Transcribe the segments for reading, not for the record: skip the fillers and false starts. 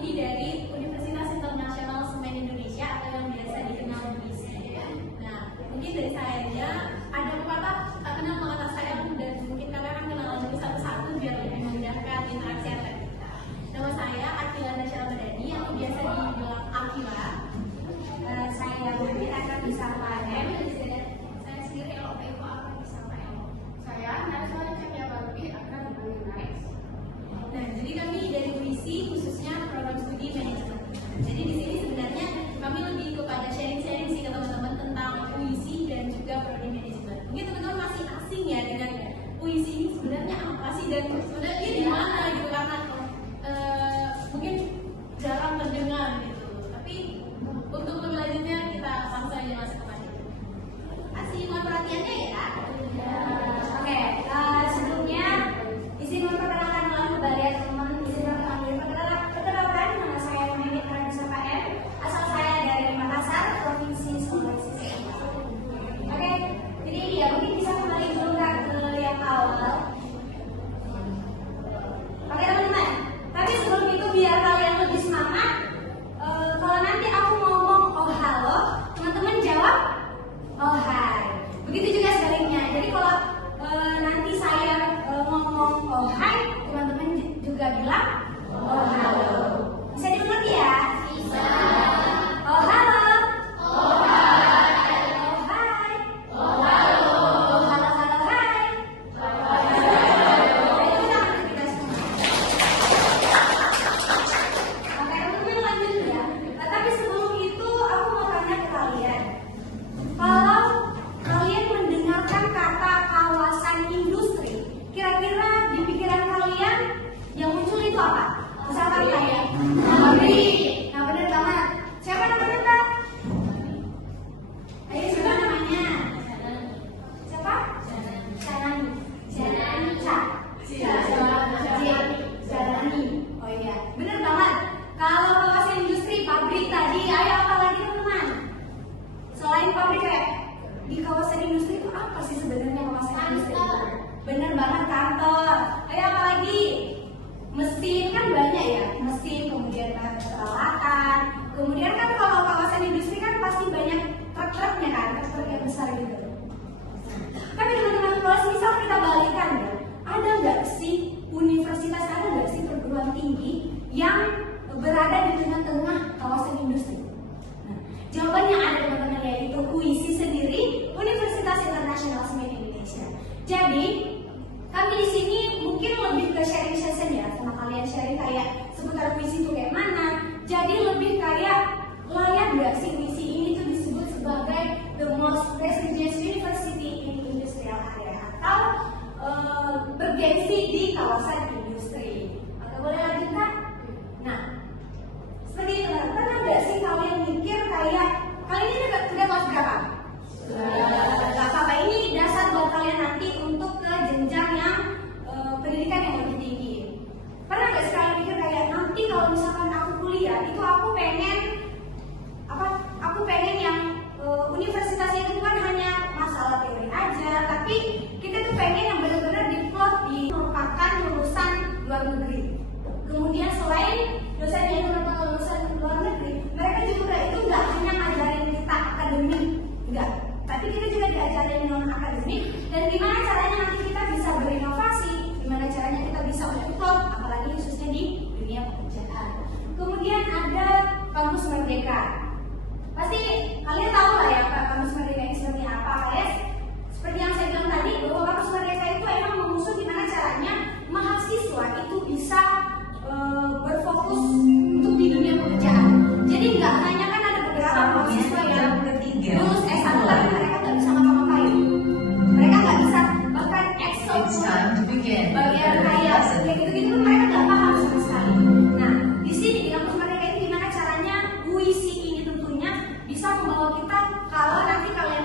ini dari Universitas Internasional Semen Indonesia atau yang biasa dikenal UISI. Nah, mungkin dari saya ada pepatah tak kenal maka tak sayang, dan mungkin kalian akan kenalan dulu satu-satu biar lebih memudahkan interaksi antar kita. Nama saya Akila Nasyal Madani atau biasa dibilang Akila. Saya mungkin akan disapa M. Saya sendiri LOPO akan disapa M. Saya Narsala Cahya Barbie akan dipanggil Narex. Nah, jadi kami dari UISI khususnya program studi manajemen. Jadi di sini sebenarnya kami lebih kepada sharing-sharing sih ke teman-teman tentang UISI dan juga prodi manajemen. Mungkin teman-teman masih asing ya dengan UISI ini sebenarnya apa sih dan sebenarnya di mana gitu, karena mungkin jarang terdengar gitu. Tapi untuk lebih lanjutnya kita langsung aja masuk ke materi. Kasih mohon perhatiannya ya. Oke, sebelumnya izin memperkenalkan kembali ya teman-teman. Izin perkenalkan, nama saya Mimi Pradisapa M. Asal saya dari Makassar, Provinsi Sulawesi Selatan. Oke, jadi ya mungkin bisa kembali dulu Kak ke yang awal. Oke teman-teman, tapi sebelum itu biar kalian lebih semangat, kalau nanti aku ngomong oh halo, teman-teman jawab oh hai. Begitu juga sebaliknya. Jadi kalau nanti saya ngomong oh hai, teman-teman juga bilang oh halo. Bisa dimengerti ya? Bisa. Oh halo. Oh hai. Oh hai. Oh halo. Oh halo halo hai. Itu sama kita semua. Oke, teman-teman lanjut ya. Tapi sebelum itu aku mau tanya ke kalian. Kalau kalian mendengarkan kata kawasan industri, kira-kira di pikiran kalian yang muncul itu apa? Misalkan kayak pabrik. Nah benar banget. Siapa namanya Kak? Ayo siapa namanya? Siapa? Janani. Janani. Janani. Oh iya, benar banget. Kalau kawasan industri, pabrik tadi, ayo apa lagi teman-teman? Selain pabrik kayak di kawasan industri itu apa sih sebenarnya kawasan industri? Bener banget, kantor. Ayo apa lagi? Mesin kan banyak ya, mesin, kemudian peralatan. Kemudian kan kalau kawasan industri kan pasti banyak truk-truknya kan, truk yang besar gitu. Tapi teman-teman, kalau misal kita balikan ya, ada nggak sih universitas, ada nggak sih perguruan tinggi yang berada di tengah-tengah kawasan industri? Nah, jawabannya ada teman-teman, yaitu UISI sendiri, Universitas Internasional Semen Indonesia. Jadi kami di sini mungkin lebih ke sharing session ya, sama kalian sharing kayak seputar UISI itu kayak mana. Jadi lebih kayak layak nggak sih UISI ini tuh disebut sebagai the most prestigious university in industrial area atau bergengsi di kawasan industri. Oke, boleh lanjut Kak? Nah, seperti itu kan, pernah nggak sih kalian mikir kayak kalian ini udah kelas berapa? Gak apa-apa, ini dasar buat kalian nanti untuk ke jenjang yang pendidikan yang lebih tinggi. Pernah nggak sih kalian mikir kayak nanti kalau misalkan aku kuliah itu aku pengen apa? Aku pengen yang universitasnya itu kan hanya masalah teori aja, tapi kita tuh pengen yang benar-benar diplot di merupakan lulusan luar negeri. Kemudian selain dosen yang merupakan lulusan luar negeri, mereka juga itu nggak hanya ngajarin kita akademik, enggak, tapi kita juga diajarin non akademik dan gimana caranya nanti kita bisa berinovasi, gimana caranya kita bisa unplug, apalagi khususnya di dunia pekerjaan. Kemudian ada kampus merdeka. Pasti kalian tahu lah ya kampus merdeka ini seperti apa, guys. Seperti yang saya bilang tadi, bahwa kampus merdeka itu emang mengusung gimana caranya mahasiswa itu bisa berfokus untuk di dunia pekerjaan. Jadi nggak hanya kan ada beberapa mahasiswa yang lulus S1 tapi mereka nggak bisa ngapa-ngapain. Mereka nggak bisa bahkan bagian kayak gitu-gitu mereka nggak paham sama sekali. Nah, di sini di kampus merdeka itu gimana caranya UISI ini tentunya bisa membawa kita kalau nanti kalian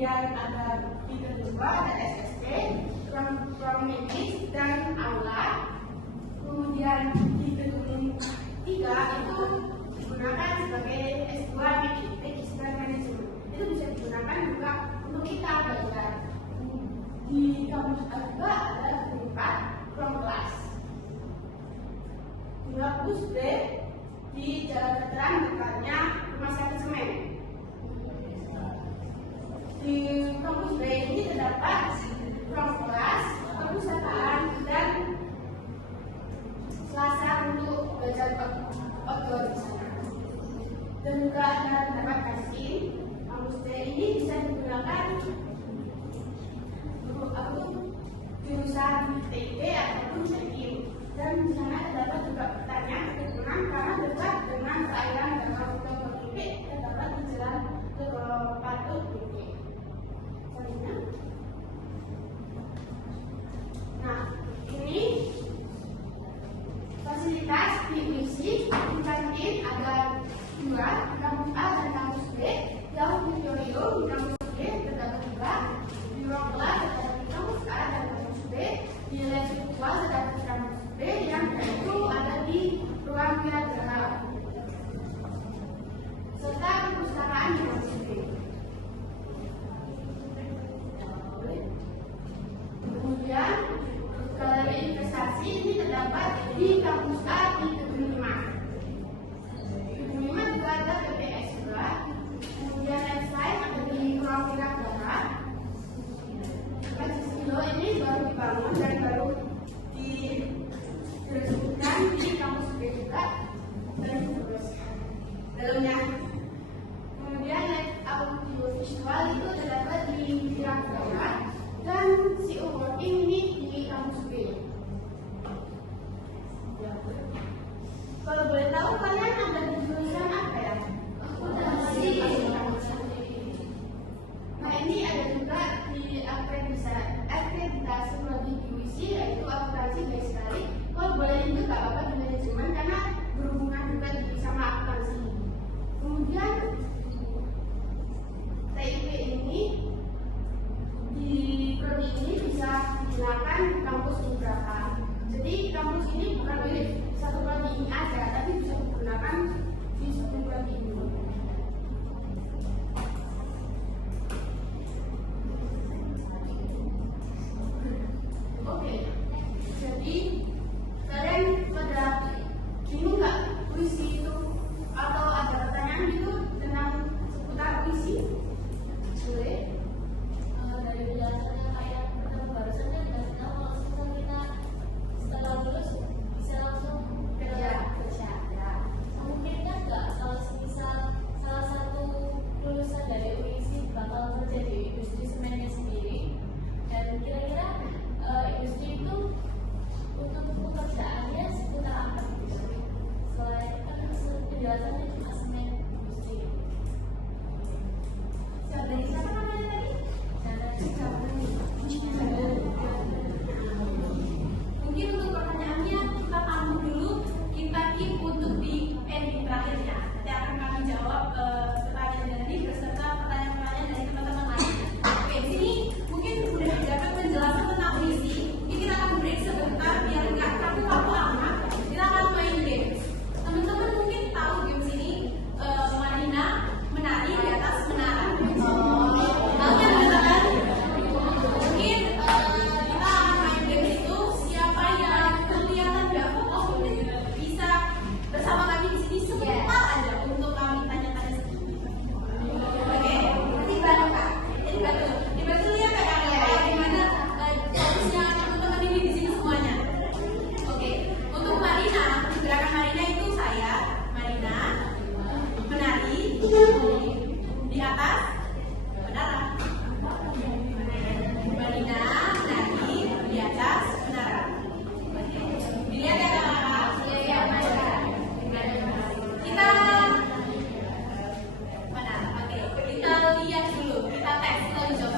kemudian ada di kedua ada SST, ruang medis dan aula. Kemudian di gedung 3 itu digunakan sebagai S2 Medis dan Manajemen. Itu bisa digunakan juga untuk kita belajar. Di kampus A juga ada gedung 4 ruang kelas. Di kampus B di Jalan Veteran dekatnya Rumah Sakit Semen. Di kampus B ini terdapat ruang kelas, perpustakaan dan Selasa untuk belajar outdoor di sana. Dan juga ada terdapat kantin. Kampus B ini bisa digunakan untuk jurusan TIP ataupun canggih. Dan di sana terdapat juga pertanyaan keturunan karena dekat dengan perairan Danau Toba terdapat di jalan ke Patut Bukit. Selanjutnya, nah ini fasilitas di UISI. Di kantin ada 2, di kampus A dan kampus B. Di auditorium di kampus B terdapat 2, di ruang kelas terdapat di kampus A dan kampus B. Di lab virtual terdapat di kampus B, yang itu ada di ruang Wiradara serta perpustakaan di kampus B. Kemudian galeri investasi ini terdapat di kampus A di gedung 5. Gedung 5 juga ada PPS juga. Kemudian website ada di ruang Wiradara. Kilo ini baru dibangun dan baru diresmikan di kampus B juga dan terus dalamnya. Kemudian audio visual itu terdapat di Wiradara dan CO working ini di kampus B. Kalau boleh tahu kalian ada di jurusan apa ya? Akuntansi. Nah ini ada juga di akreditasi prodi di UISI, yaitu akuntansi baik sekali. Kalau boleh itu gak apa-apa di manajemen karena berhubungan juga sama akuntansi. Kemudian TIP ini di prodi ini bisa digunakan di kampus beberapa. Jadi kampus ini bukan milik satu prodi ini aja, tapi bisa digunakan di satu prodi ini. Oke, jadi kalian pada bingung nggak puisi itu atau ada pertanyaan gitu tentang seputar puisi? Boleh? Dari penjelasannya kayak pertama barusan kan dikasih tahu kalau misalnya kita setelah lulus bisa langsung Kerja. ya. Mungkin kan nggak kalau misal salah satu lulusan dari UISI bakal kerja di industri semennya sendiri, dan kira-kira industri itu untuk pekerjaannya seputar apa gitu? Selain kan penjelasannya cuma semen industri. Dari siapa namanya tadi? Mungkin untuk pertanyaannya kita tampung dulu, kita keep untuk di ending terakhirnya. Nanti akan kami jawab pertanyaan dari beserta pertanyaan-pertanyaan dari teman-teman lain. Oke, di sini mungkin sudah dapat penjelasan tentang puisi. Mungkin kita akan break sebentar biar nggak kaku-kaku amat. Kita akan main games. Teman-teman mungkin tahu games ini, Marina menari di atas menara. Kalian bisa kan? Mungkin kita akan main games itu. Siapa yang kelihatan nggak fokus mungkin bisa bersama kami di sini sebentar aja untuk kami tanya-tanya sedikit. Oke, nanti bantu kak. Jadi dibantu lihat kayak gimana fokusnya teman-teman ini di sini semuanya. Oke, untuk Marina, gerakan Marina itu saya, Marina, menari di atas menara. Marina menari di atas menara. Dilihat ya kakak. Kita mana? Oke, kita lihat dulu. Kita tes lebih jauh.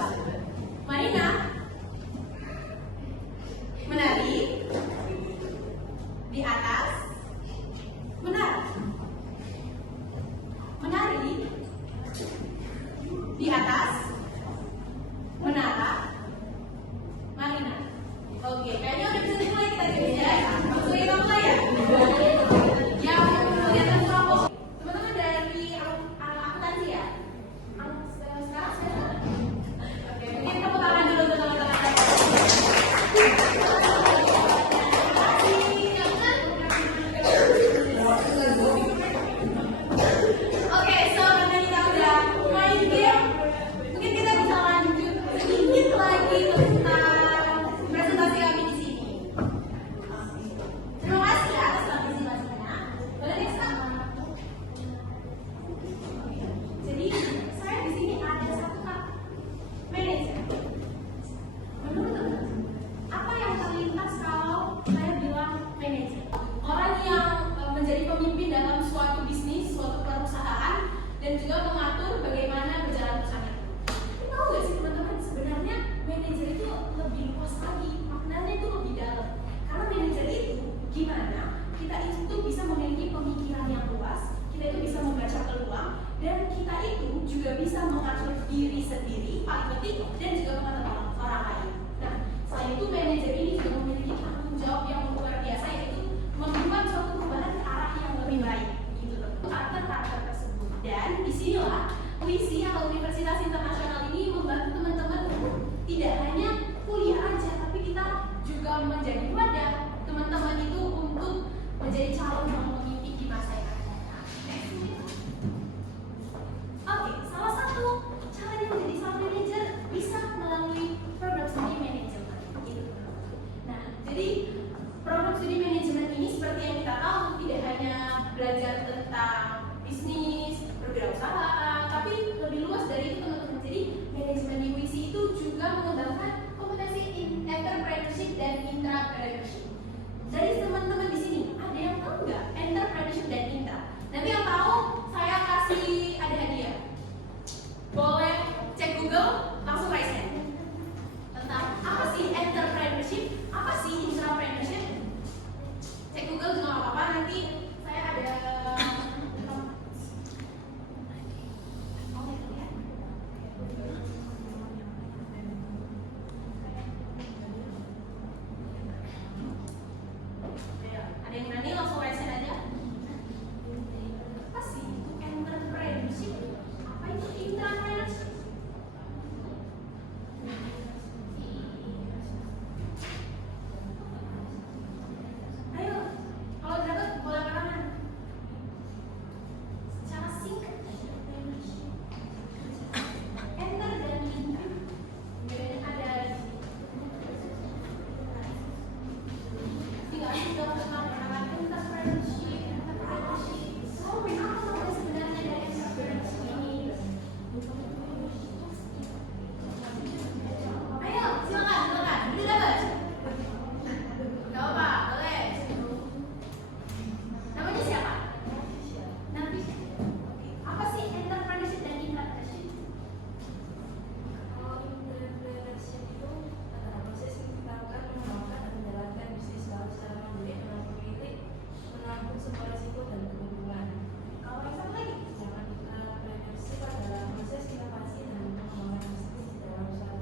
mengerti dan juga mengenal orang lain. Nah, selain itu manajer ini juga memiliki tanggung jawab yang luar biasa, yaitu membuat suatu perubahan ke arah yang lebih baik gitu loh, karakter tersebut. Dan disinilah UISI atau Universitas Internasional ini membantu teman-teman untuk tidak hanya kuliah aja, tapi kita juga menjadi wadah teman-teman itu untuk menjadi calon yang memimpin di masa yang akan datang. Oke, salah satu caranya menjadi seorang manajer bisa melalui program studi manajemen gitu. Nah, jadi program studi manajemen ini seperti yang kita tahu tidak hanya belajar tentang bisnis, berwirausahaan, tapi lebih luas dari itu teman-teman. Jadi manajemen di UISI itu juga mengembangkan kompetensi entrepreneurship dan intrapreneurship. Dari teman-teman di sini ada yang tahu nggak entrepreneurship dan intra? Nanti yang tahu saya kasih ada hadiah. Boleh cek Google, langsung raise hand. Tentang apa sih entrepreneurship, apa sih intrapreneurship? Cek Google juga nggak apa-apa. Nanti saya ada ada yang berani langsung raise hand aja. Apa sih itu entrepreneurship? Apa itu intrapreneurship? Ayo, kalau dapat boleh angkat tangan. Secara singkat, enter dan intra. Kemudian ada tinggal kita mengenal entrepreneurship. Oh, apa sebenarnya dari entrepreneurship ini? Ayo, silakan. Udah dapat? Gak apa, boleh. Namanya siapa? Nanti. Apa sih entrepreneurship dan intrapreneurship? Kalau entrepreneurship itu adalah proses menciptakan, mengembangkan, dan menjalankan bisnis baru secara mandiri dengan memilih, menanggung semua risiko dan keuntungan. Kalau yang satu lagi? Sedangkan intrapreneurship adalah proses inovasi dan pengembangan bisnis di dalam suatu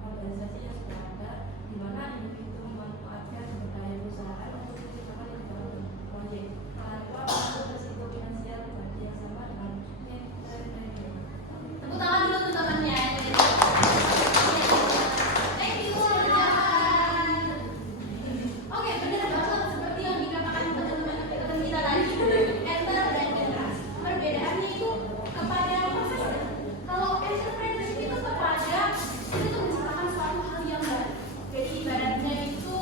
organisasi yang sudah ada, di mana individu memanfaatkan sumber daya perusahaan untuk menciptakan ide proyek tanpa menanggung risiko finansial pribadi yang sama dengan entrepreneur. Tepuk tangan dulu untuk temannya. Thank you, teman-teman. Oke, benar banget seperti yang dikatakan teman-teman kita tadi. Enter dan intra. Perbedaannya itu kepada prosesnya. Kalau entrepreneurship itu kepada itu tuh menciptakan suatu hal yang baru. Jadi ibaratnya itu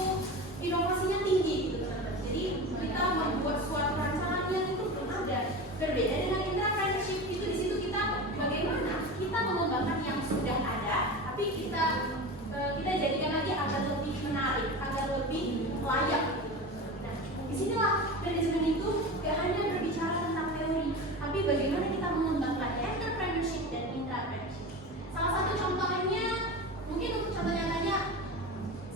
inovasinya tinggi gitu teman-teman. Jadi kita membuat suatu rancangan yang itu belum ada. Berbeda dengan intrapreneurship itu di situ kita bagaimana kita mengembangkan yang sudah ada, tapi kita jadikan lagi agar lebih menarik, agar lebih layak. Nah, disinilah manajemen itu gak hanya berbicara tentang teori, tapi bagaimana kita mengembangkan entrepreneurship dan intrapreneurship. Salah satu contohnya, mungkin untuk contoh nyatanya,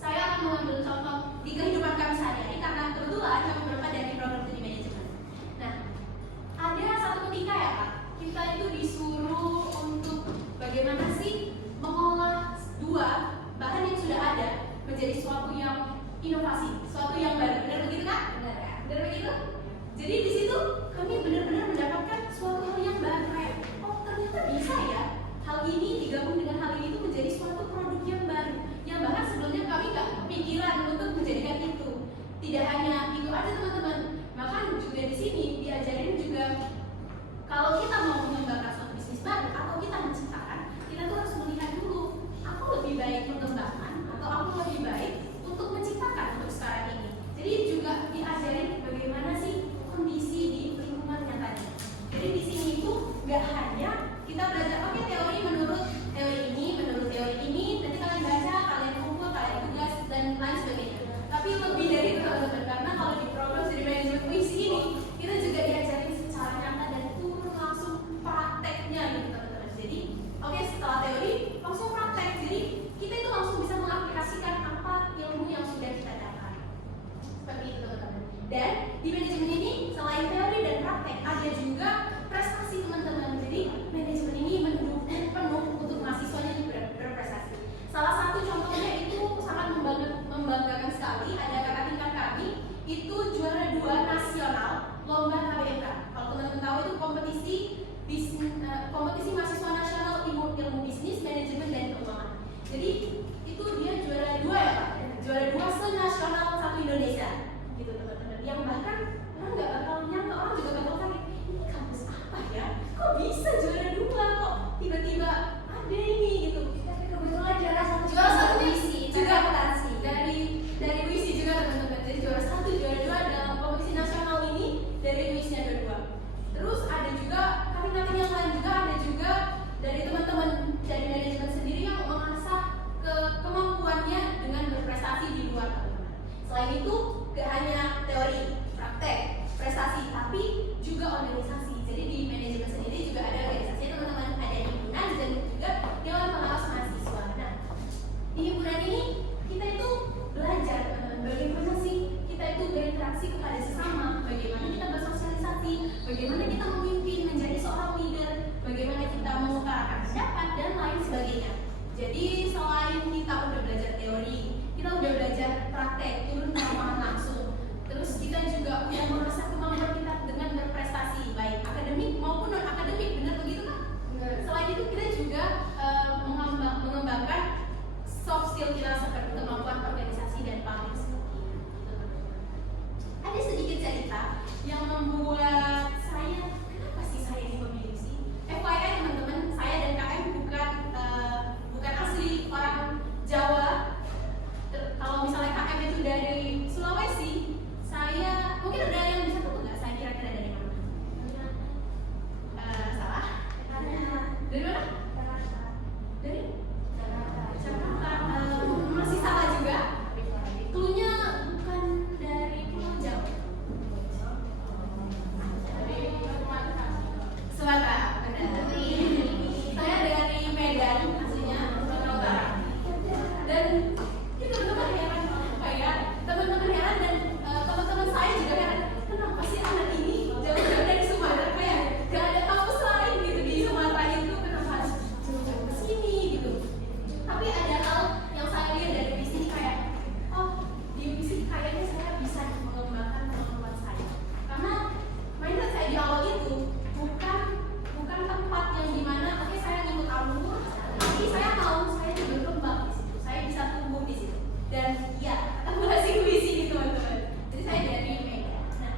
saya akan mengambil contoh di kehidupan kami sehari-hari karena kebetulan kami beberapa dari program studi manajemen. Nah, ada satu ketika ya Kak, kita itu disuruh untuk bagaimana sih mengolah dua bahan yang sudah ada menjadi suatu yang inovasi, suatu yang baru. Benar begitu Kak? Benar ya? Benar begitu? Jadi di situ kami benar-benar mendapatkan suatu hal yang baru, kayak oh ternyata bisa ya hal ini digabung dengan hal ini itu menjadi suatu produk yang baru, yang bahkan sebelumnya kami nggak kepikiran untuk menjadikan itu. Tidak hanya itu aja teman-teman, bahkan juga di sini diajarin juga kalau kita mau mengembangkan suatu bisnis baru atau kita menciptakan, kita tuh harus melihat dulu aku lebih baik mengembangkan atau aku lebih baik untuk menciptakan untuk sekarang itu juara 2 nasional lomba KBMK. Kalau teman-teman tahu itu kompetisi mahasiswa nasional ilmu bisnis, manajemen dan keuangan. Jadi itu dia juara 2 ya Pak, juara 2 senasional satu Indonesia, gitu teman-teman. Yang bahkan orang nggak bakal nyangka, orang juga bakal kaget, ini kampus apa ya? Kok bisa juara 2? Kok tiba-tiba ada ini gitu? Kebetulan Juara satu WISI juga akuntansi. dari WISI juga teman-teman. Jadi juara 1, juara 2 dalam kompetisi nasional ini dari WISI ada 2. Terus ada juga kating-kating yang lain juga, ada juga dari teman-teman dari manajemen sendiri yang mengasah kemampuannya dengan berprestasi di luar teman-teman. Selain itu gak hanya teori, praktek, prestasi, tapi juga organisasi. Jadi di manajemen sendiri juga ada organisasi teman-teman, ada himpunan dan juga dewan pengawas mahasiswa. Nah, di himpunan ini kita itu belajar teman-teman, bagaimana sih kita itu berinteraksi kepada sesama, bagaimana kita bersosialisasi, bagaimana kita memimpin menjadi seorang leader, bagaimana kita mengutarakan pendapat dan lain sebagainya. Jadi selain kita udah belajar teori, kita udah belajar praktek, turun ke lapangan langsung. Terus kita juga udah mengasah kemampuan kita dengan berprestasi, baik akademik maupun non akademik, benar begitu kan? Selain itu kita juga mengembangkan soft skill kita seperti kemampuan organisasi dan public speaking. Ada sedikit cerita yang membuat saya, kenapa sih saya ini memilih sih? FYI teman-teman, saya dan KM bukan asli orang Jawa. Kalau misalnya KM itu dari Sulawesi, saya mungkin ada yang bisa tahu nggak saya kira-kira dari mana? Salah? Dari mana? Dari Jakarta. Masih salah juga. Cluenya bukan dari Pulau Jawa. Sumatera, benar. Saya dari Medan, aslinya Sumatera Utara. Dan ini teman-teman heran, apa ya? Teman-teman heran dan teman-teman saya juga heran. Kenapa sih anak ini jauh-jauh dari Sumatera? Kayak gak ada kampus lain gitu di Sumatera itu. Kenapa harus jauh-jauh ke sini gitu? Tapi ada hal yang saya lihat dari visi kayak, oh di visi kayaknya saya bisa mengembangkan kemampuan saya. Karena mindset saya di awal itu bukan tempat yang dimana oke saya ngikut alur, tapi saya tahu saya juga berkembang di situ, saya bisa tumbuh di situ. Dan iya, aku masih visi nih teman-teman. Jadi saya dari Medan. Nah,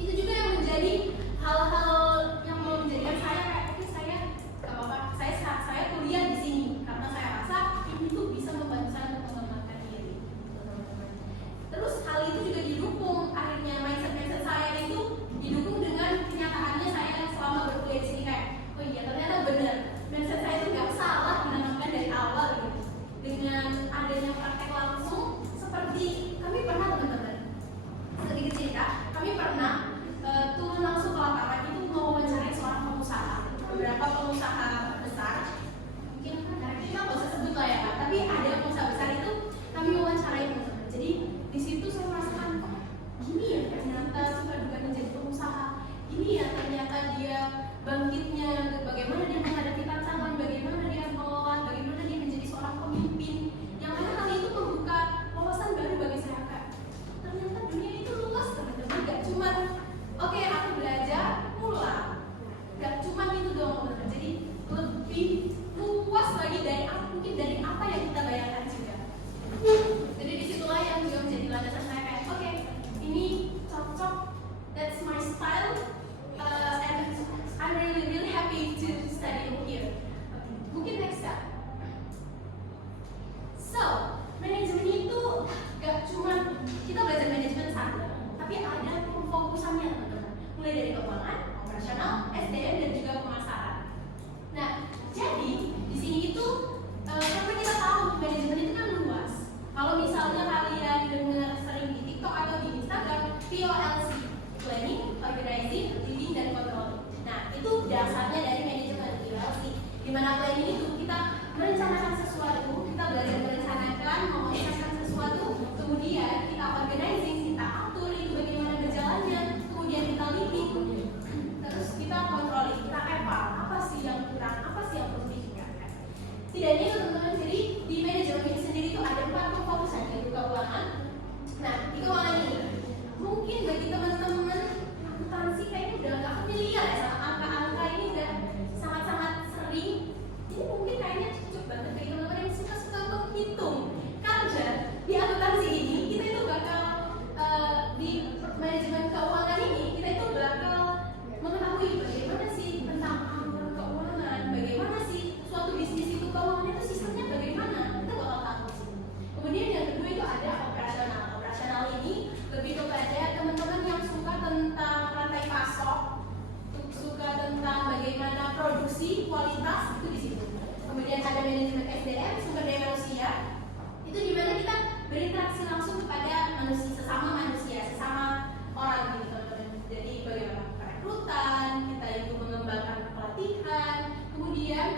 itu juga yang menjadi hal-hal yang menjadikan saya kayak oke saya gak apa-apa, saya kuliah di sini karena saya rasa ini tuh bisa membantu saya untuk mengembangkan diri, teman-teman. Terus hal itu juga didukung, akhirnya mindset saya itu didukung dengan kenyataannya saya selama berkuliah di sini kayak oh iya ternyata benar mindset saya itu nggak salah menanamkan dari awal gitu. Dengan adanya praktek langsung seperti kami pernah teman-teman, sedikit cerita, kami pernah turun langsung ke lapangan itu mau mencari seorang pengusaha, beberapa pengusaha besar, mungkin kita nggak usah sebut lah ya Kak, tapi ada pengusaha besar itu kami wawancarai teman-teman. Jadi di situ saya merasakan kok gini ya ternyata suka duka menjadi pengusaha, gini ya ternyata dia bangkitnya, bagaimana dia menghadapi tantangan, bagaimana dia mengelola, bagaimana dia menjadi seorang pemimpin, yang mana hal itu membuka wawasan baru bagi saya Kak. Ternyata dunia itu luas teman-teman, gak cuma oke aku belajar pulang, gak cuma itu doang teman-teman. Jadi lebih luas lagi dari mungkin dari apa yang kita bayangkan juga. Jadi disitulah yang juga menjadi landasan saya kayak oke, ini cocok, that's my style, and I'm really happy to study here. Okay, mungkin next step. So, manajemen itu gak cuma kita belajar manajemen saja, tapi ada pemfokusannya teman-teman. Mulai dari keuangan, operasional, SDM dan juga pemasaran. Nah, jadi di sini itu karena kita tahu manajemen itu kan luas. Kalau misalnya kalian dengar sering di TikTok atau di Instagram, POLC, planning, organizing, leading dan controlling. Nah, itu dasarnya dari manajemen POLC. Di mana planning itu kita merencanakan sesuatu, kita belajar merencanakan, mengusahakan sesuatu, kemudian kita organizing, kita atur itu bagaimana berjalannya, kemudian kita leading, terus kita controlling, kita evaluasi. mungkin bagi teman-teman akuntansi kayaknya udah nggak familiar ya sama angka-angka ini, udah sangat-sangat sering. Ini mungkin kayaknya cocok banget bagi teman-teman yang suka-suka menghitung, karena di akuntansi ini kita itu bakal di manajemen keuangan ini kita itu bakal mengetahui bagaimana sih tentang alur keuangan, bagaimana sih suatu bisnis itu keuangan itu sistemnya bagaimana, kita bakal tahu di sini. Kemudian yang kedua itu ada operasional. Operasional ini lebih kepada teman-teman yang suka tentang rantai pasok, suka tentang bagaimana produksi, kualitas, itu di situ. Kemudian ada manajemen SDM, sumber daya manusia, itu dimana kita berinteraksi langsung kepada manusia, sesama orang gitu teman-teman. Jadi bagaimana perekrutan, kita itu mengembangkan pelatihan, kemudian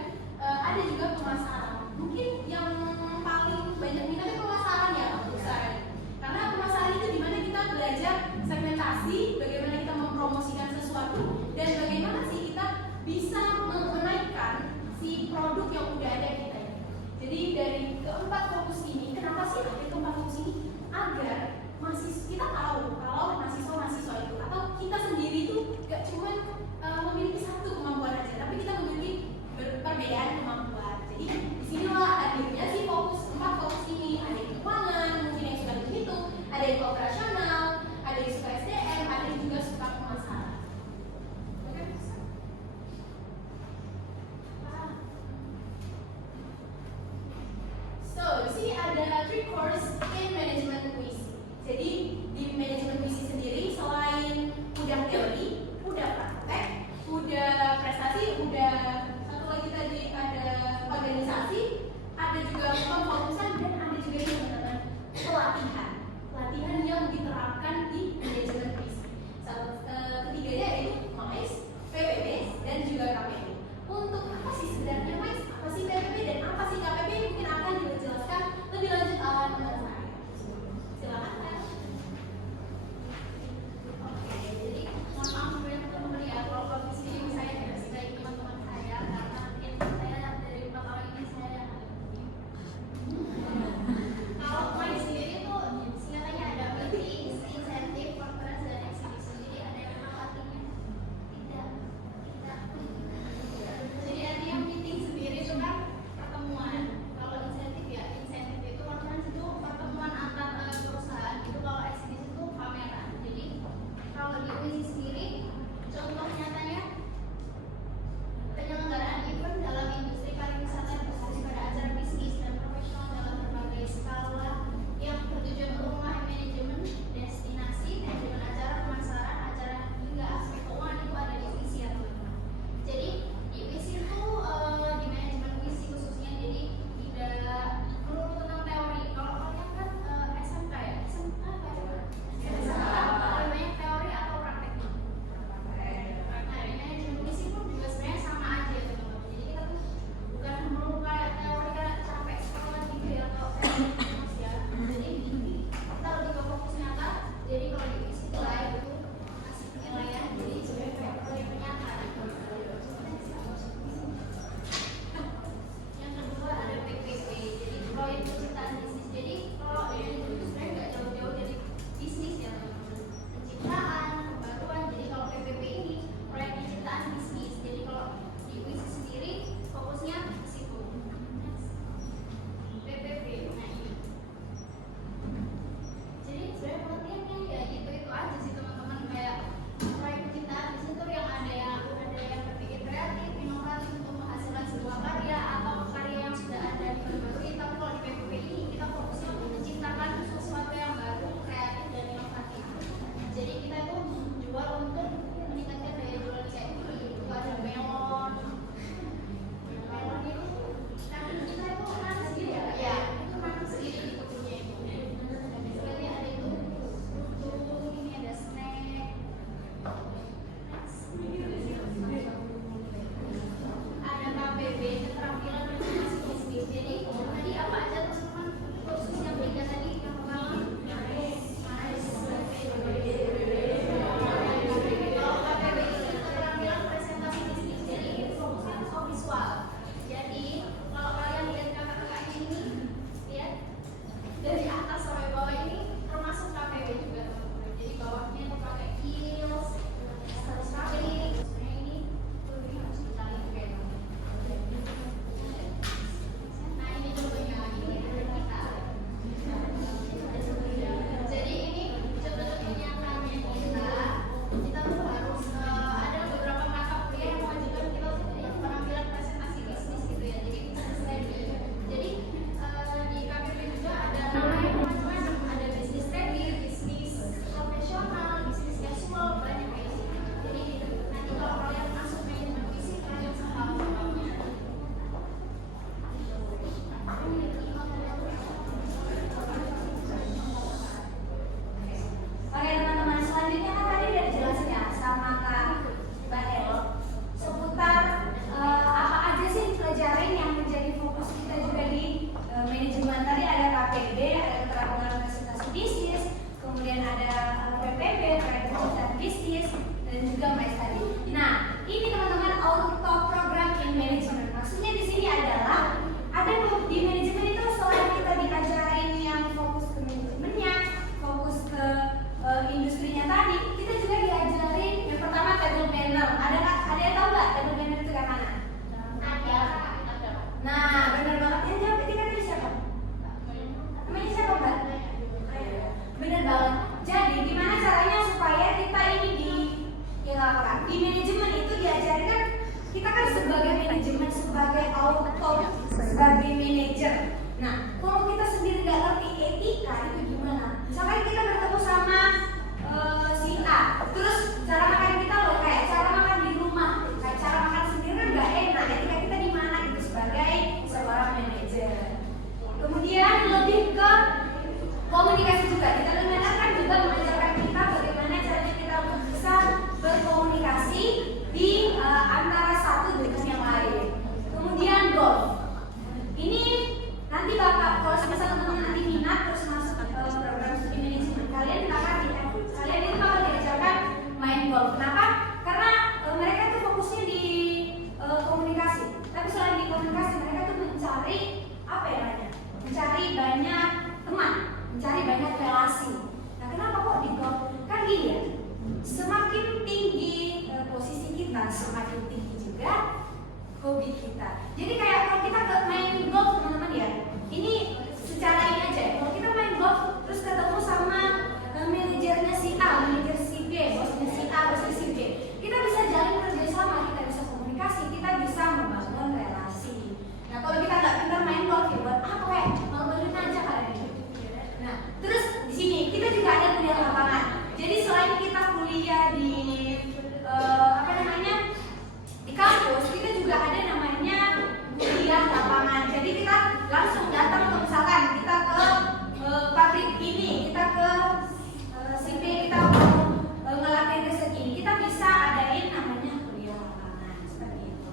ada juga pemasaran. Mungkin yang paling banyak minatnya pemasaran ya untuk saya, karena pemasaran itu dimana kita belajar segmentasi, bagaimana kita mempromosikan sesuatu, dan bagaimana sih kita bisa menaikkan si produk yang udah ada kita ini. Jadi dari keempat fokus ini, kenapa sih ada keempat fokus ini? Agar kita tahu kalau mahasiswa itu atau kita sendiri itu gak cuma memiliki satu kemampuan aja, tapi kita memiliki perbedaan kemampuan. Jadi disinilah hadirnya si empat fokus ini. Ada yang keuangan, mungkin yang suka hitung, ada yang operasional, ada yang suka SDM, ada yang juga suka pemasaran. Oke? So, di sini ada 3 course in management puisi. Jadi di manajemen puisi sendiri selain udah teori, udah praktek, udah prestasi, udah satu lagi tadi ada organisasi, ada juga pemfokusan, dan ada juga yang teman-teman pelatihan. Pelatihan yang diterapkan di manajemen puisi. Ketiganya yaitu MAIS, PPP, dan juga KPP. Untuk apa sih sebenarnya MAIS, apa sih PPP, dan apa sih KPP mungkin akan dijelaskan lebih lanjut oleh teman saya. Silakan. Oke, jadi mohon maaf sebenarnya teman-teman ya, kalau di sini saya tidak sebaik teman-teman saya, karena mungkin saya dari 4 tahun ini saya yang kalau poin sendiri itu singkatannya ada meeting, insentif, conference, dan eksibisi. Jadi ada yang memang artinya tidak. Jadi artinya meeting sendiri itu kan pertemuan. Kalau insentif ya insentif itu conference itu pertemuan antar perusahaan. Itu kalau eksibisi itu pameran. Jadi kalau di UISI sendiri contoh nyatanya penyelenggaraan event dalam industri pariwisata berbasis pada acara bisnis dan profesional dalam berbagai skala yang bertujuan untuk memahami manajemen destinasi, manajemen acara, pemasaran acara, hingga aspek keuangan itu ada di UISI ya teman-teman. Jadi di UISI itu di manajemen UISI khususnya, jadi tidak melulu tentang teori. Kalau kalian kan SMK ya, SMK banyak teori atau praktek. Nah, di manajemen UISI pun juga sebenarnya sama aja ya teman-teman. Jadi kita tuh bukan melulu kayak teori kayak capek sekolah gitu ya atau ya. Jadi kita lebih ke fokus nyata. Jadi kalau di UISI itu lain itu kasih penilaian. Jadi sebenarnya kayak proyek nyata. Yang kedua ada PPP. Jadi proyek penciptaan bisnis. Jadi kalau di manajemen itu sebenarnya nggak jauh-jauh dari bisnis ya teman-teman. Penciptaan, pembaruan. Jadi kalau PPP ini proyek penciptaan bisnis. Jadi kalau di UISI sendiri fokusnya ke situ. PPP. Nah ini banyak teman, mencari banyak relasi. Nah, kenapa kok di golf? Kan gini ya, semakin tinggi posisi kita, semakin tinggi juga hobi kita. Jadi kayak kalau kita main golf teman-teman ya, ini secara ini aja. Kalau kita main golf terus ketemu sama manajernya si A, manajer si B, bosnya si A, bosnya si B, kita bisa jalin kerjasama, kita bisa komunikasi, kita bisa membangun relasi. Nah, kalau kita nggak pintar main golf ya buat apa kayak malu-maluin aja kalian ini. Nah, terus di sini kita juga ada kuliah lapangan. Jadi selain kita kuliah di di kampus, kita juga ada namanya kuliah lapangan. Jadi kita langsung datang ke misalkan kita ke pabrik ini, kita ke sini, kita mau ngelatih riset ini, kita bisa adain namanya kuliah lapangan seperti itu.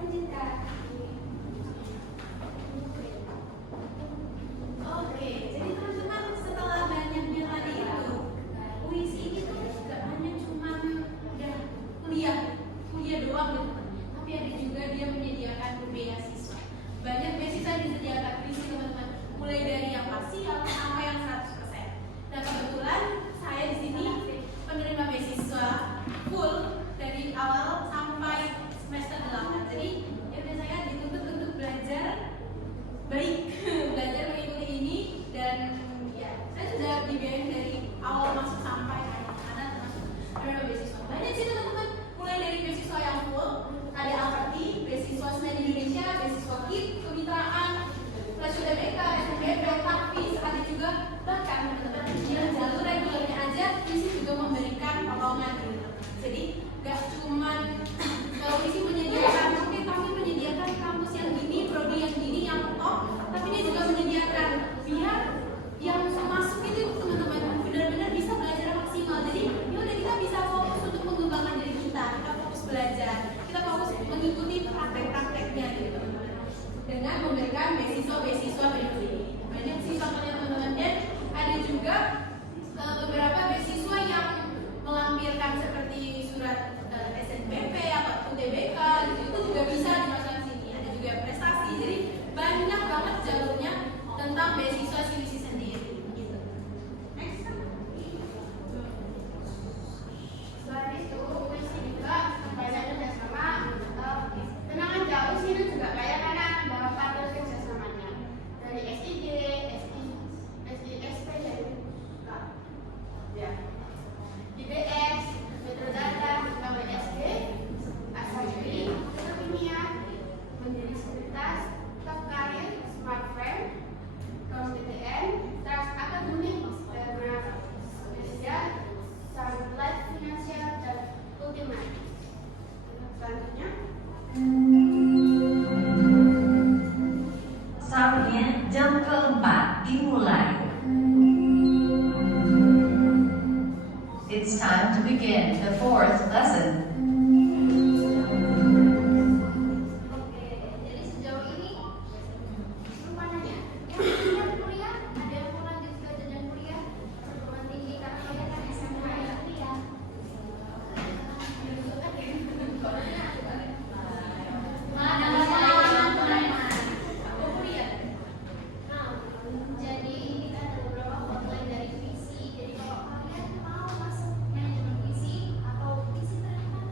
Lanjut Kak. Oke, jadi teman-teman setelah banyaknya tadi itu, UIS ini tuh gak hanya cuma udah kuliah doang gitu, tapi ada juga dia menyediakan beasiswa. Banyak beasiswa disediakan di sini teman-teman, mulai dari yang parsial sampai yang 100%. Nah kebetulan saya di sini penerima beasiswa full dari awal sampai semester 8. Jadi ya udah saya dituntut untuk belajar baik, belajar mengikuti ini, dan ya saya sudah dibiayain dari awal masuk sampai akhir karena termasuk penerima beasiswa. Banyak sih teman-teman, mulai dari beasiswa yang full, ada Alfati, beasiswa Semen Indonesia, beasiswa KIT, kemitraan, Flash UTBK, SNBP, TAPIS, ada juga bahkan teman-teman yang jalur regulernya aja UISI juga memberikan potongan gitu. Jadi gak cuman UISI menyediakan tapi menyediakan kampus yang gini, prodi yang gini, yang top, tapi dia juga menyediakan biar yang masuk itu teman-teman benar-benar bisa belajar maksimal. Jadi yaudah kita bisa fokus untuk mengembangkan diri kita fokus belajar, kita fokus mengikuti praktek-prakteknya gitu teman-teman, dengan memberikan beasiswa berikut ini. Banyak sih contohnya teman-teman, dan ada juga beberapa beasiswa yang melampirkan seperti surat SNBP atau UTBK gitu, itu juga bisa dimasukkan sini. Ada juga prestasi, jadi banyak banget jalurnya tentang beasiswa UISI sendiri gitu. Next. Selain itu, UISI juga banyak kerjasama. Tenang aja, UISI itu juga kaya karena ada partner kerjasamanya dari SID, SISP, dan ya, IBS, Metrodata, KWSG, Asabri, Kimia, Mandiri Sekuritas, Top Karir, Smart Frame, KPTN, Trust Academic, Dana Indonesia, Sunlight Financial, dan Ultimate. Selanjutnya, Saatnya jam keempat dimulai. It's time to begin the fourth lesson. Oke, jadi sejauh ini rupanya yang kuliah, ada yang mau lanjut ke jenjang kuliah perguruan tinggi karena kalian kan SMA ya kuliah. Jadi ini ada beberapa hotline dari visi. Jadi kalau kalian mau masuk manajemen visi atau visi ternyata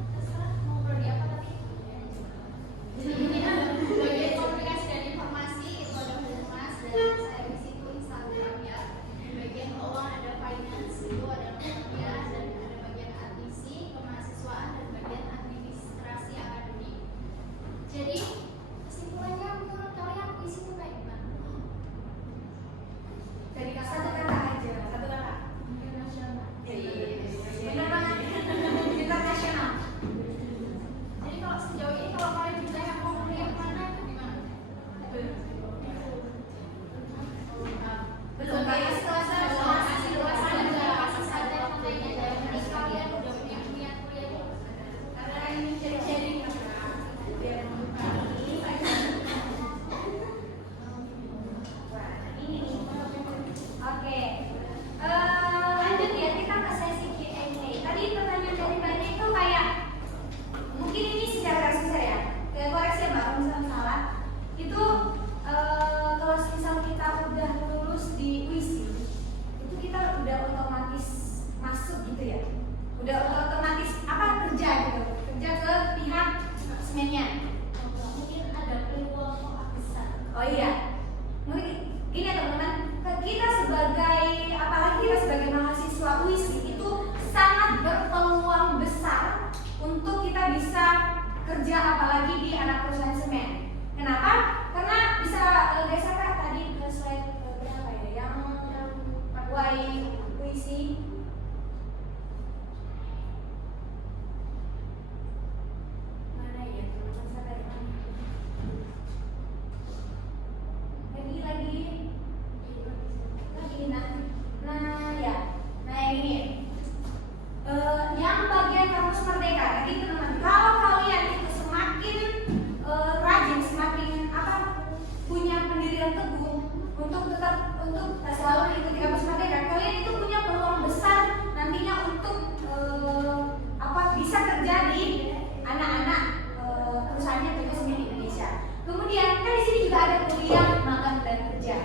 kerja apalagi di anak perusahaan semen. Kenapa? Karena bisa geser Kak tadi ke slide berapa ya? Yang puisi. Mana ya teman-teman sadar? Lagi nah ya. Nah yang ini. Yang bagian kampus merdeka. Jadi teman-teman, kalau kalian itu semakin rajin, semakin punya pendirian teguh untuk tetap selalu mengikuti kampus merdeka, kalian itu punya peluang besar nantinya untuk bisa kerja di anak-anak perusahaannya PT Semen Indonesia. Kemudian kan di sini juga ada kuliah, magang dan kerja.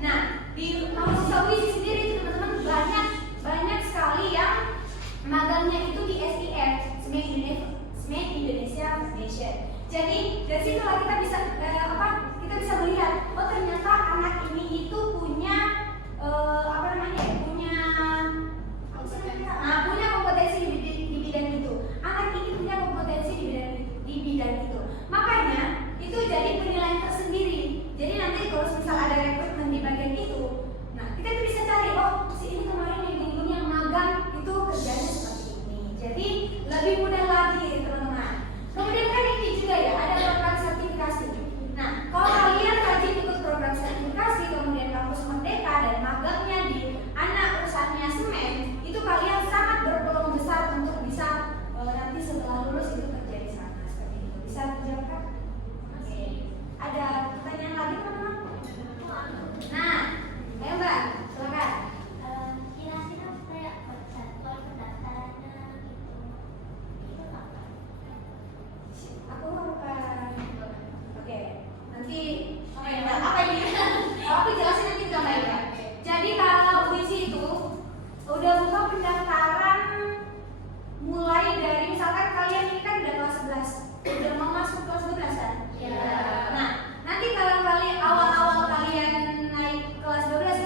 Nah di mahasiswa WISI sendiri itu teman-teman banyak sekali yang magangnya itu di SIF, Semen Indonesia Foundation. Jadi dari situlah kita bisa melihat, oh ternyata anak ini itu punya punya kompetensi di bidang itu. Anak ini punya kompetensi di bidang itu. Makanya itu jadi penilaian tersendiri. Jadi nanti kalau misal ada rekrutmen di bagian itu, nah kita tuh bisa cari, oh si ini kemarin yang magang itu kerjanya seperti ini. Jadi lebih mudah lagi teman-teman. Kemudian kan ini juga ya ada program sertifikasi. Nah kalau kalian rajin ikut program sertifikasi, kemudian kampus merdeka dan magangnya di anak perusahaannya semen, itu kalian sangat berpeluang besar untuk bisa nanti setelah lulus itu kerja di sana seperti itu. Bisa dijawab kan? Oke. Ada pertanyaan lagi teman-teman? Nah, ayo Mbak, silakan. Kira-kira kayak jadwal pendaftarannya itu apa? Aku oke. Nanti Apa ini? aku jelasin nanti ke Mbak Ira. Jadi kalau WISI itu udah buka pendaftaran mulai dari misalkan kalian ini kan udah kelas 11, udah mau masuk kelas 12 kan? Iya. Nah, nanti kalau kalian awal-awal kalian naik kelas 12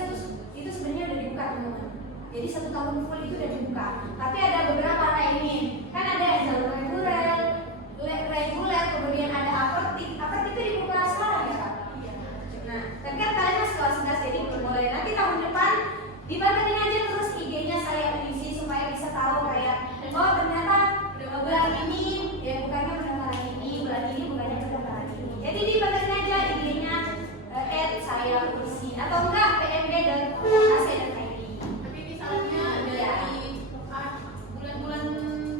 itu sebenarnya udah dibuka teman-teman. Jadi 1 tahun full itu udah dibuka. Tapi ada beberapa ini kan ada jalur reguler, kemudian ada apertik. Apertik itu dibuka sekarang ya Kak? Iya. Nah, tapi kan kalian masih kelas 11 jadi belum boleh. Nanti tahun depan dibatasin aja terus IG-nya saya isi supaya bisa tahu kayak, oh ternyata bulan ini ya bukannya pendaftaran ini, bulan ini bukannya pendaftaran ini. Jadi dibatasin aja IG-nya saya isi atau enggak pmb.ac.id. Tapi misalnya dari bulan-bulan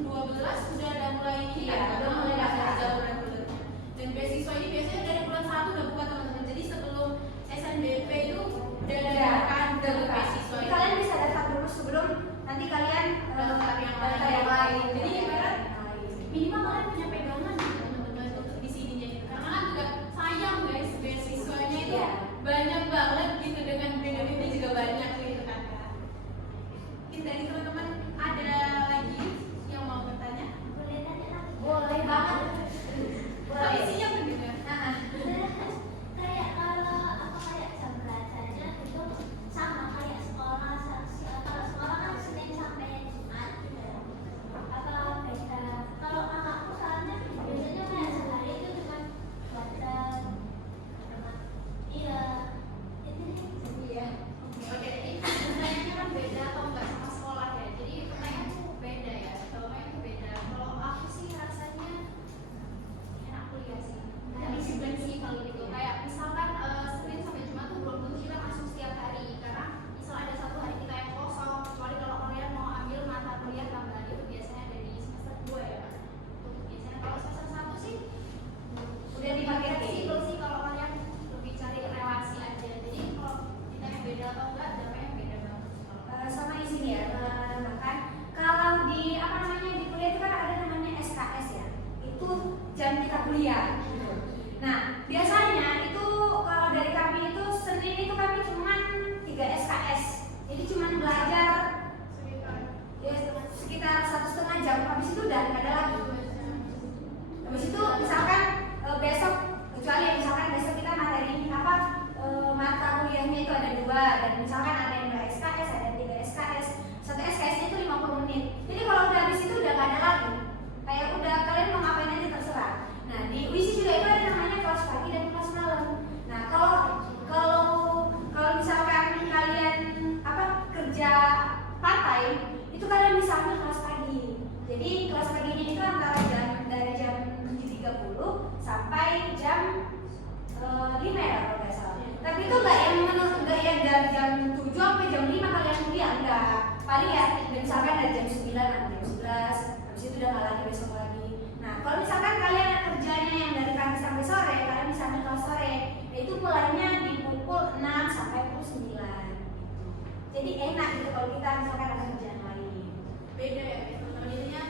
12 sudah ada mulai ini Iya, kan, udah mulai daftar. jalur reguler. Dan beasiswa ini biasanya dari bulan 1 udah buka teman-teman. Jadi sebelum SNBP itu udah ada kan jalur beasiswa. Jadi kalian bisa daftar dulu sebelum nanti kalian daftar yang lain. Jadi ibarat minimal kalian punya pegangan gitu teman-teman untuk di sininya gitu. Karena kan juga sayang guys, beasiswanya itu Iya. banyak banget gitu, dengan benefitnya juga banyak gitu kan. Mungkin dari teman-teman ada lagi yang mau bertanya? Boleh tanya lagi? boleh banget. Kalau isinya benar. Kayak kalau kayak jam belajarnya itu sama kayak sekolah. Kalau sekolah kan Senin sampai Jumat gitu ya. Apa beda? Kalau kakakku soalnya biasanya kayak sehari itu cuma baca iya itu Iya. Oke, ini pertanyaannya kan beda atau enggak sama sekolah ya? Jadi pertanyaan tuh beda ya. Jawabannya tuh beda. Kalau aku sih rasanya enak kuliah sih. Jadi fleksibel gitu. Kayak misalkan Senin sampai Jumat tuh belum tentu kita masuk setiap hari, karena misal ada 1 hari kita yang kosong. Kecuali kalau kalian mau ambil mata kuliah tambahan itu biasanya dari semester 2 ya. Untuk biasanya kalau semester 1 sih Udah dipakai fleksibel sih kalau kalian lebih cari relasi aja. Jadi kalau ditanya beda atau enggak, jawabannya beda banget. sama di sini ya teman-teman. Kalau di di kuliah itu kan ada namanya SKS ya. Itu jam kita kuliah gitu. Nah, biasanya itu kalau dari kami itu Senin itu kami cuma 3 SKS. Jadi cuma belajar ya, sekitar 1,5 jam. Habis itu udah nggak ada lagi. Habis itu misalkan besok, kecuali misalkan besok kita materi ini mata kuliahnya itu ada 2, dan misalkan ada yang 2 SKS, ada 3 SKS. 1 SKS-nya itu 50 menit. Jadi kalau udah habis itu udah nggak ada lagi. Kayak udah kalian mau ngapain aja terserah. Nah dari jam 7 sampai jam 5 kalian kuliah, enggak. Paling ya misalkan dari jam 9 sampai jam 11, habis itu udah nggak lagi besok lagi. Nah, kalau misalkan kalian kerjanya yang dari pagi sampai sore, kalian bisa ambil kelas sore, itu mulainya di pukul 6 sampai pukul 9. Jadi enak gitu kalau kita misalkan ada kerjaan lain. Beda ya teman-teman, intinya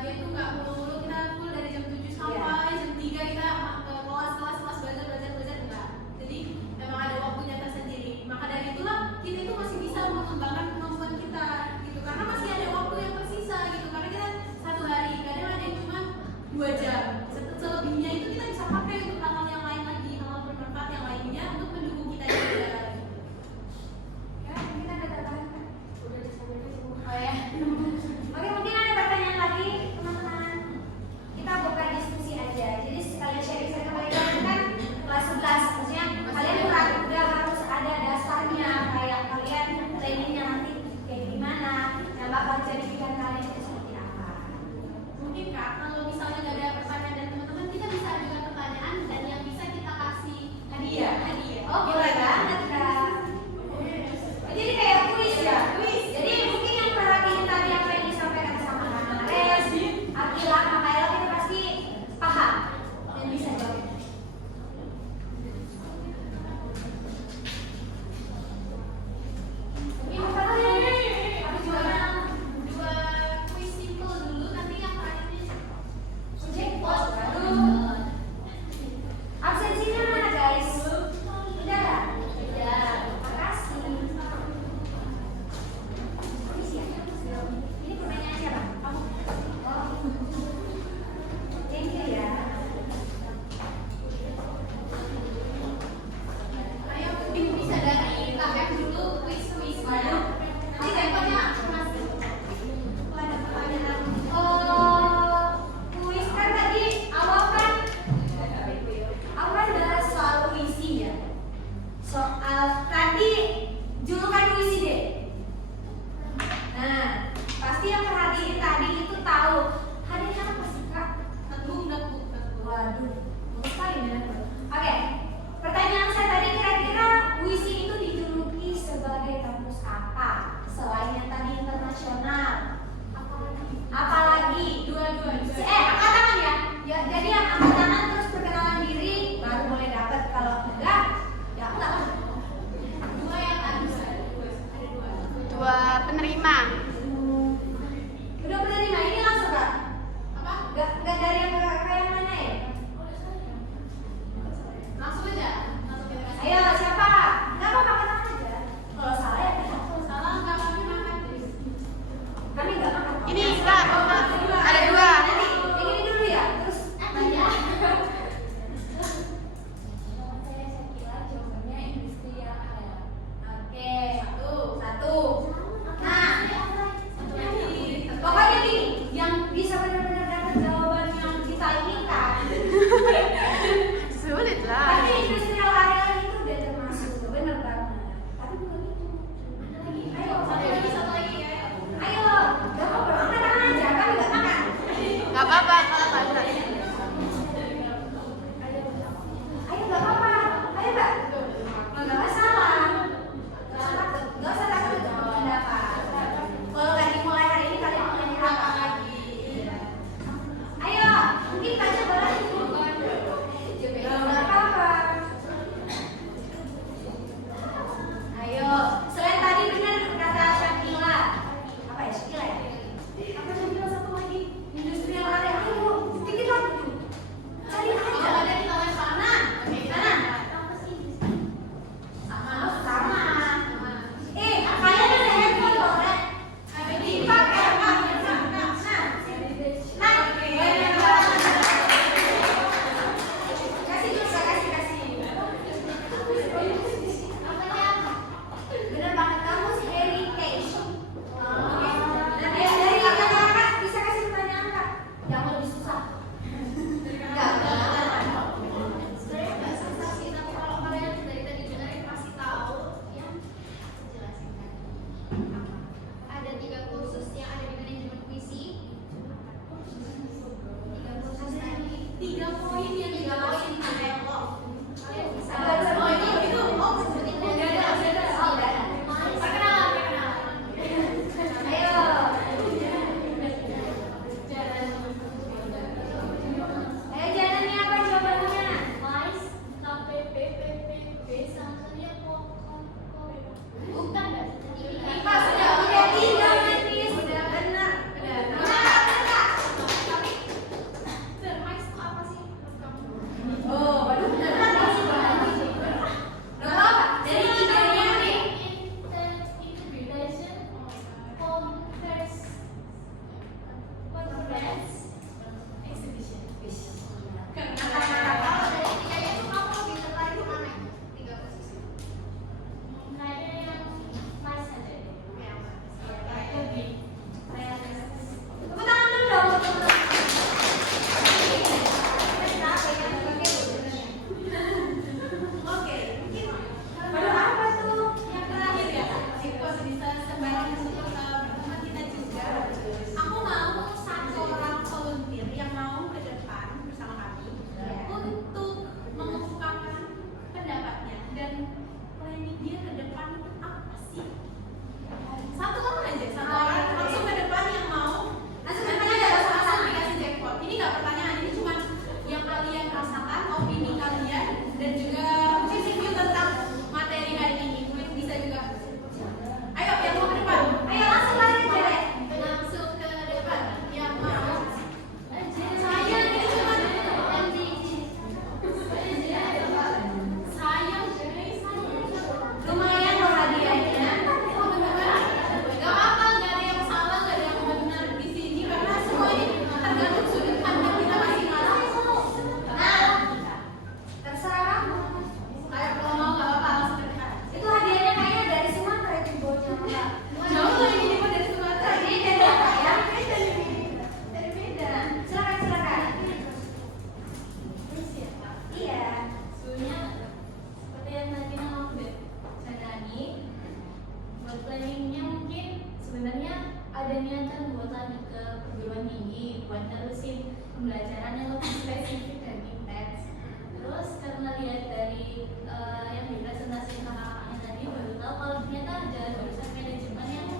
dia tuh nggak melulu kita full dari jam 7 sampai jam 3 kita kelas belajar enggak. Jadi memang ada waktunya tersendiri. Maka dari itulah kita itu masih bisa mengembangkan kemampuan kita gitu, karena masih ada waktu yang tersisa gitu. Karena kita satu hari kadang ada yang cuma 2 jam, selebihnya itu kita bisa pakai untuk hal-hal yang lain lagi, hal-hal bermanfaat yang lainnya untuk mendukung kita juga. Ya, mungkin ada tambahan kan? Udah disampaikan semua. Oh ya. Oke, mungkin ada pertanyaan lagi teman-teman. Kita buka diskusi aja. Jadi sekalian sharing saya kembali kan kelas 11. Maksudnya kalian udah harus ada dasarnya, kayak kalian planningnya nanti kayak gimana, yang bakal jadi pilihan kalian itu seperti apa. Mungkin Kak, kalau misalnya nggak ada pertanyaan dari teman-teman, kita bisa ajukan pertanyaan dan yang bisa kita kasih hadiah. Oh, boleh banget Kak. Jadi kayak kuis ya. Jadi mungkin yang perhatiin tadi apa yang disampaikan sama Mares, Akila, Makaela itu pasti paham dan bisa jawab. Mungkin aku jualan 2 kuis simple dulu, nanti yang terakhirnya Jackpot, aduh. Absensinya mana guys? Udah. Makasih. Ini pertanyaan siapa? Kamu? Oh. Thank you ya. ayo mungkin bisa dari KF dulu kuis-kuis. Nanti temponya masih. Ada pertanyaan. Kuis kan tadi awal kan bahas soal puisi ya. Soal tadi julukan puisi deh. Nah, pasti yang perhatiin tadi itu tahu hadiahnya apa sih Kak? Teguh. Waduh, bagus sekali ya. Oke, pertanyaan saya tadi kira-kira puisi itu dijuluki sebagai kampus apa? Selain yang tadi internasional, apalagi Dua-dua. angkat tangan ya. Ya, jadi yang angkat tangan terus perkenalan diri baru boleh dapat. Kalau enggak, ya enggak lah. 2 yang tadi ada 2. 2 penerima. Udah menerima ini langsung Kak? Apa? Enggak dari yang yang mana ya? Langsung aja. Langsung kita kasih. Ayo siapa? Enggak apa angkat tangan aja. Kalau salah ya kita. Salah nggak kami makan. Kami enggak makan. Ini Kak, ada 2. Nanti yang ini dulu ya. Terus Banyak. Saya kira jawabannya industri yang ada. oke, satu. Nah, terusin pembelajaran yang lebih spesifik dan intens. Terus karena lihat dari yang dipresentasikan kakak-kakaknya tadi, baru tahu kalau ternyata ada jurusan manajemen yang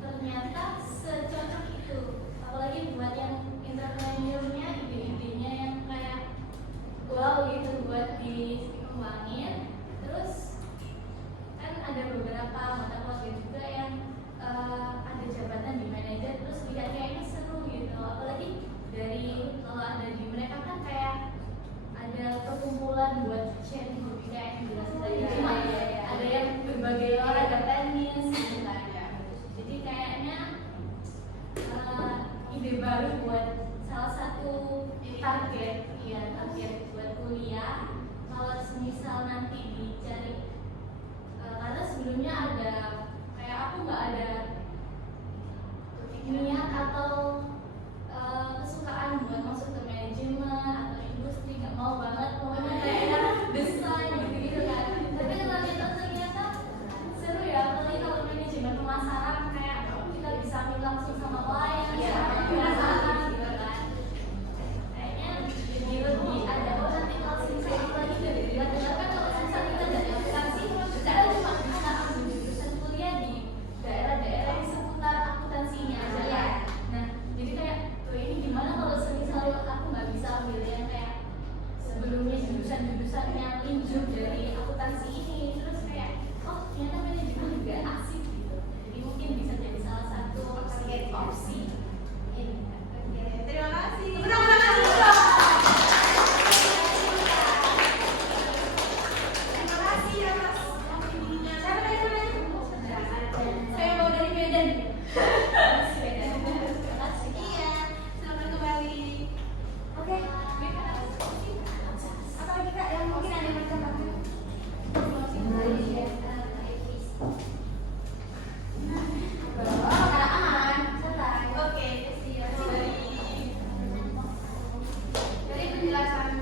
ternyata secocok itu. Apalagi buat yang entrepreneurnya, ide-idenya yang kayak wow gitu buat dikembangin. Terus kan ada beberapa mata kuliah juga yang ada jabatan di manajer, terus lihat kayaknya seru gitu. Apalagi dari kalau ada di mereka kan kayak ada perkumpulan buat sharing hobi kayak yang jelas tadi. Cuma ada yang berbagai olahraga tenis gitu kan. Jadi kayaknya ide baru buat salah satu target buat kuliah. Kalau semisal nanti dicari karena sebelumnya ada kayak aku nggak ada niat atau kesukaan buat masuk ke manajemen atau industri, nggak mau banget, pokoknya kayak desain gitu kan. Tapi ternyata seru ya, apalagi kalau manajemen pemasaran kayak kita bisa langsung sama klien, sama pemasaran gitu kan. Kayaknya jadi lebih ada nanti kalau saya lagi dari dengar kan kalau misalnya kita dari akuntansi kita cuma bisa ambil jurusan kuliah di daerah-daerah yang seputar akuntansinya aja ya. Nah jadi kayak tuh ini gimana kalau semisal aku nggak bisa ambil yang kayak sebelumnya jurusan-jurusan yang linjur dari akuntansi ini, terus kayak oh ternyata manajemen juga asik gitu. Jadi mungkin bisa jadi salah satu opsi ini. Terima kasih. Terima kasih atas opininya. Siapa tadi namanya? Saya mau dari Medan. Iya, selamat kembali. Oke. Apa lagi Kak yang mungkin ada yang menambahkan? Oke, dari penjelasan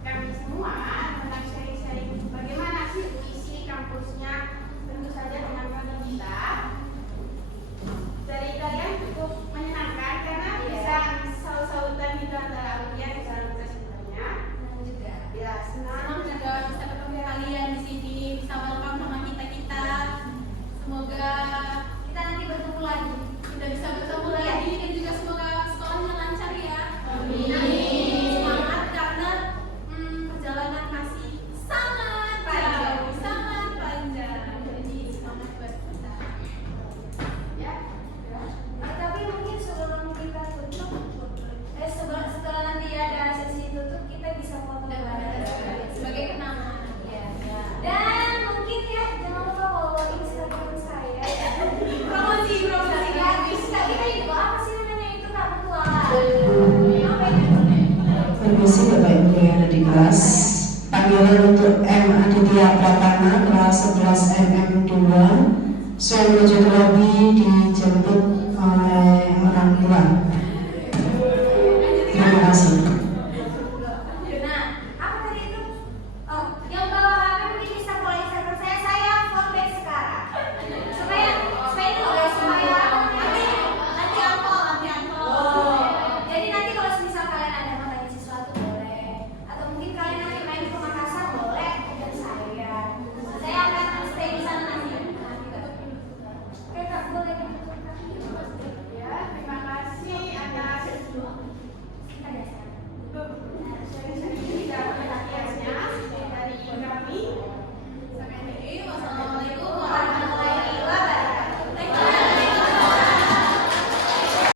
kami semua tentang sharing-sharing bagaimana sih isi kampusnya, tentu saja dengan kami kita. Dari kalian cukup menyenangkan karena bisa saut-sautan gitu antara audiens di dalam presentasinya. Ya, Senang juga bisa ketemu kalian di sini, bisa welcome sama kita. Semoga Kita nanti bertemu lagi. kita bisa bertemu lagi dan juga semoga sekolahnya lancar ya. Amin. Semangat karena perjalanan masih sangat jauh, sangat panjang. Jadi semangat buat kita. ya. Tapi mungkin sebelum kita tutup, setelah nanti ada sesi tutup kita bisa foto bareng Sebagai kenangan. dan mungkin ya jangan lupa follow Instagram saya. Promosi. Kita itu apa sih namanya itu Kak Ketua? Apa itu? Permisi Bapak Ibu yang ada di kelas. Panggilan untuk M. Aditya Pratama kelas 11 MM2. Saya menuju ke lobi dijemput